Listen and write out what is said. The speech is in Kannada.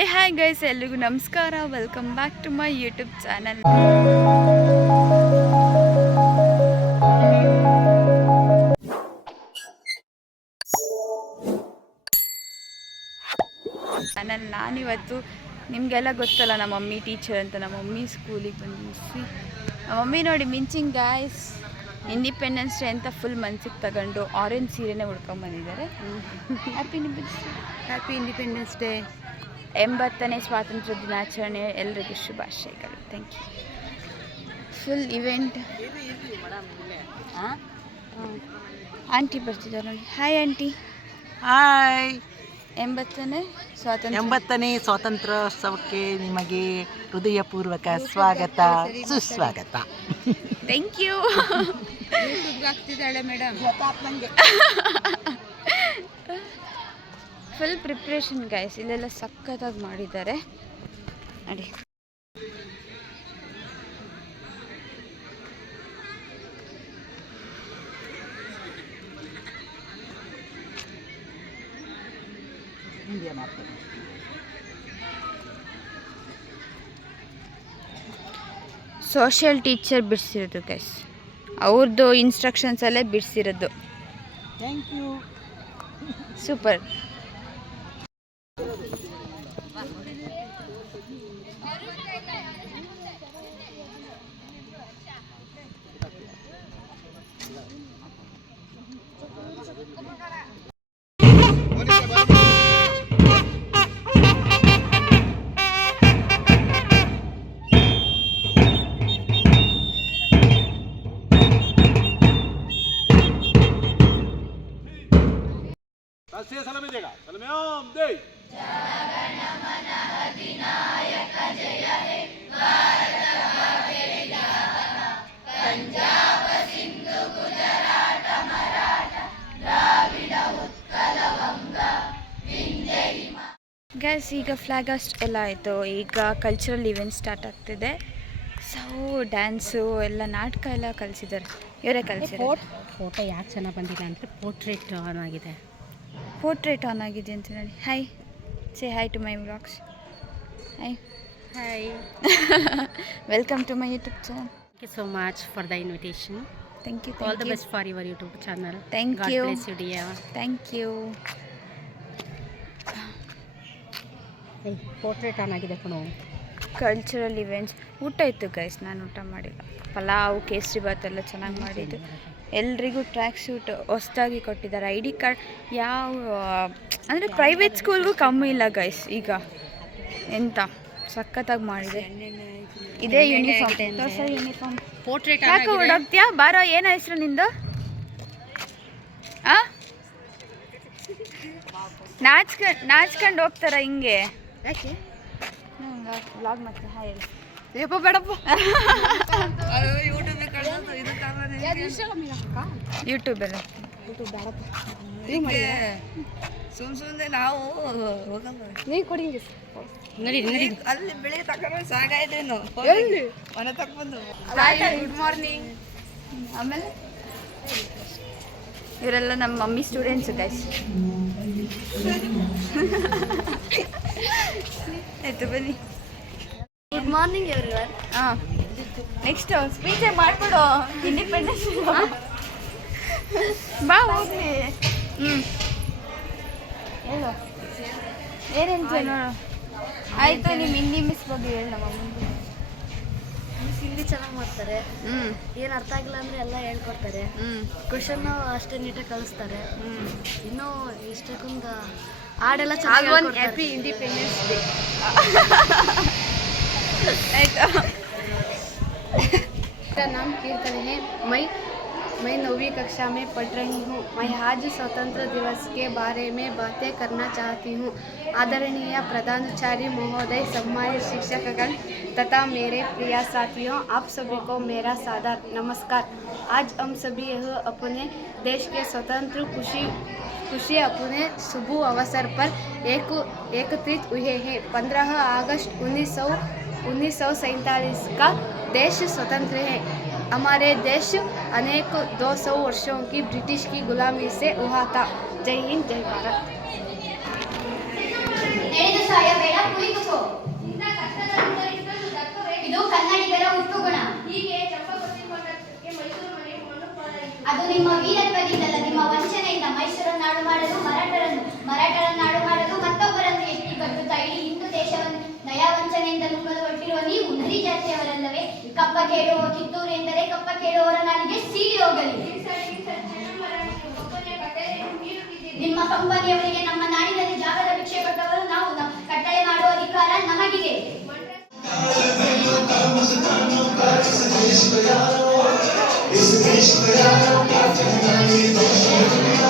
ಹಾಯ್ ಗೈಸ್, ಎಲ್ರಿಗೂ ನಮಸ್ಕಾರ. Welcome back to my YouTube channel. ನಾನಿವತ್ತು ನಿಮಗೆಲ್ಲ ಗೊತ್ತಲ್ಲ, ನಮ್ಮ ಮಮ್ಮಿ ಟೀಚರ್ ಅಂತ. ನಮ್ಮ ಮಮ್ಮಿ ಸ್ಕೂಲಿಗೆ ಬಂದಿಸಿ, ನಮ್ಮ ಮಮ್ಮಿ ನೋಡಿ ಮಿಂಚಿಂಗ್ ಗಾಯ್ಸ್. ಇಂಡಿಪೆಂಡೆನ್ಸ್ ಡೇ ಅಂತ ಫುಲ್ ಮನ್ಸಿಗೆ ತಗೊಂಡು ಆರೆಂಜ್ ಸೀರೆನೇ ಉಡ್ಕೊಂಬಂದಿದ್ದಾರೆ. Happy independence day. 80ನೇ ಸ್ವಾತಂತ್ರ್ಯ ದಿನಾಚರಣೆ ಎಲ್ರಿಗೂ ಶುಭಾಶಯಗಳು. Thank you. Full event. Aunty ಬರ್ತಿದ್ದಾರೆ ನೋಡಿ. Hi aunty. ಹಾಯ್. 80ನೇ ಸ್ವಾತಂತ್ರ್ಯೋತ್ಸವಕ್ಕೆ ನಿಮಗೆ ಹೃದಯಪೂರ್ವಕ ಸ್ವಾಗತ, ಸುಸ್ವಾಗತ. Thank you. Madam. Full preparation guys. ಇಲ್ಲೆಲ್ಲ ಸಖತ್ತಾಗಿ ಮಾಡಿದ್ದಾರೆ ನೋಡಿ. ಸೋಷಿಯಲ್ ಟೀಚರ್ ಬಿಡಿಸಿರೋದು ಗೈಸ್, ಅವ್ರದ್ದು ಇನ್ಸ್ಟ್ರಕ್ಷನ್ಸಲ್ಲೇ ಬಿಡಿಸಿರೋದು. Thank you. ಸೂಪರ್. राष्ट्रीय सलामी देगा. सलाम दे. जनगण मन अधिनायक जय हे भारत भाग्य विधाता पंजाब सिंधु गुजरात मराठा द्राविड उत्कल गंग विंध्य हिमा. ಗೈಸ್, ಈಗ ಫ್ಲಾಗ್ ಹಾಸ್ಟ್ ಎಲ್ಲ ಆಯಿತು. ಈಗ ಕಲ್ಚರಲ್ ಇವೆಂಟ್ ಸ್ಟಾರ್ಟ್ ಆಗ್ತಿದೆ. ಸೊ ಡ್ಯಾನ್ಸು ಎಲ್ಲ, ನಾಟಕ ಎಲ್ಲ ಕಲಿಸಿದ್ದಾರೆ. ಇವರೇ ಕಲಿಸಿದ್ದಾರೆ. ಫೋಟೋ ಯಾಕೆ ಚೆನ್ನಾಗಿ ಬಂದಿದೆ ಅಂದರೆ ಪೋರ್ಟ್ರೇಟ್ ಆನ್ ಆಗಿದೆ. ಪೋರ್ಟ್ರೇಟ್ ಆನ್ ಆಗಿದೆ ಅಂತ ನೋಡಿ. Hi, say hi to my vlogs. Hi. Hi. Welcome to my YouTube channel. Thank you so much for the invitation. Thank you. All the best for your YouTube channel. Thank you. Thank you. Portrait on ಆಗಿದೆ ಕಣೋ. Cultural events. ಊಟ ಇತ್ತು ಗೈಸ್, ನಾನು ಊಟ ಮಾಡಿಲ್ಲ. ಪಲಾವ್, ಕೇಸರಿ ಬಾತ್ ಎಲ್ಲ ಚೆನ್ನಾಗಿ ಮಾಡಿದ್ದು. ಎಲ್ರಿಗೂ ಟ್ರ್ಯಾಕ್ ಸೂಟ್ ಹೊಸ್ದಾಗಿ ಕೊಟ್ಟಿದ್ದಾರೆ. ID ಕಾರ್ಡ್ ಯಾವ ಅಂದರೆ ಪ್ರೈವೇಟ್ ಸ್ಕೂಲ್ಗೂ ಕಮ್ಮಿ ಇಲ್ಲ ಗೈಸ್. ಈಗ ಎಂತ ಸಖತ್ತಾಗಿ ಮಾಡಿದೆ. ಇದೇ ಯೂನಿಫಾರ್ಮ್. ಪೋರ್ಟ್ರೇಟ್ ಯಾಕೆ ಹೊಡೋಗ್ತೀಯಾ? ಬಾರೋ, ಏನು ಹೆಸರು ನಿಂದು? ನಾಚ್ಕೊಂಡು ಹೋಗ್ತಾರ ಹಿಂಗೆ. ಯಾಕೆ ವ್ಲಾಗ್ ಮಾಡ್ತೀನಿ. ಹಾಯ್ ಹೇಳಿ. ಏಪ್ಪ ಬೇಡಪ್ಪ. ಯೂಟ್ಯೂಬಲ್ಲಿ ಸುಮ್ಮನೆ ನಾವು ನೀವು ಕೊಡಿ. ನಡಿ ಅಲ್ಲಿ ಬೆಳೆ ತಗೊಂಡು ಸಾಕಾಯ್ತೇನು ಮನೆ ತಗೊಂಡು. Good morning. ಆಮೇಲೆ ಇವರೆಲ್ಲ ನಮ್ಮ ಮಮ್ಮಿ ಸ್ಟೂಡೆಂಟ್ಸು ಗೈಸ್. ಆಯಿತು, ಬನ್ನಿ. Good morning everyone. ಹಾಂ, ನೆಕ್ಸ್ಟು ಸ್ಪೀಚೇ ಮಾಡಿಬಿಡು. ಇಂಡಿಪೆಂಡೆನ್ಸ್ ಬಾ ಹೋಗ್ಲಿ. ಹೇಳು, ಏನೇನು ನೋಡು. ಆಯಿತು, ನಿಮ್ಮ ಹಿಂದಿ ಮಿಸ್ ಬಗ್ಗೆ ಹೇಳಿ. ನಮ್ಮ ಮುಂದೆ ಹಿಂದಿ ಚೆನ್ನಾಗಿ ಮಾಡ್ತಾರೆ. ಏನು ಅರ್ಥ ಆಗಿಲ್ಲ ಅಂದರೆ ಎಲ್ಲ ಹೇಳ್ಕೊಡ್ತಾರೆ. ಕ್ವಶನ್ನು ಅಷ್ಟೇ ನೀಟಾಗಿ ಕಳಿಸ್ತಾರೆ. ಇನ್ನೂ ಇಷ್ಟಕ್ಕೊಂದು ಹಾಡೆಲ್ಲ ಚೆನ್ನಾಗಿ. Happy independence day. ಆಯಿತಾ? मेरा नाम कीर्तन है। मैं 9वीं कक्षा में पढ़ रही हूँ। मैं आज स्वतंत्र दिवस के बारे में बातें करना चाहती हूँ। आदरणीय प्रधानाचार्य महोदय, सम्मानित शिक्षकगण तथा मेरे प्रिय साथियों, आप सभी को मेरा सादर नमस्कार। आज हम सभी अपने देश के स्वतंत्र खुशी अपने शुभ अवसर पर एकत्रित हुए हैं। 15 अगस्त 1947 का देश स्वतंत्र है। हमारे देश अनेक 200 वर्षों की ब्रिटिश की गुलामी से हुआ था। जय हिंद, जय भारत. ನಾಡು ಮಾಡಲು ಮರಾಠರನ್ನಾಡು ಮಾಡಲು ಮತ್ತೊಬ್ಬರನ್ನು ಎತ್ತಿ ಕಟ್ಟುತ್ತಾ ಇಡೀ ಹಿಂದೂ ದೇಶವನ್ನು ನಯಾವಂಚನೆಯಿಂದ ನುಂಗಲು ಹೊರಟಿರುವ ನೀವು ನರಿ ಜಾತಿಯವರಲ್ಲವೇ? ಕಪ್ಪ ಕೇಳುವ ಕಿತ್ತೂರು ಎಂದರೆ ಕಪ್ಪ ಕೇಳುವವರ ನಾಲಿಗೆ ಸೀಳಿ ಹೋಗಲಿ. ನಿಮ್ಮ ಕಂಪನಿಯವರಿಗೆ ನಮ್ಮ ನಾಡಿನಲ್ಲಿ ಜಾಗದ ಭಿಕ್ಷೆ ಕೊಟ್ಟವರು ನಾವು. ಕಟ್ಟಳೆ ಮಾಡುವ ಅಧಿಕಾರ ನಮಗಿದೆ. इस देश में यारों क्या कहना ये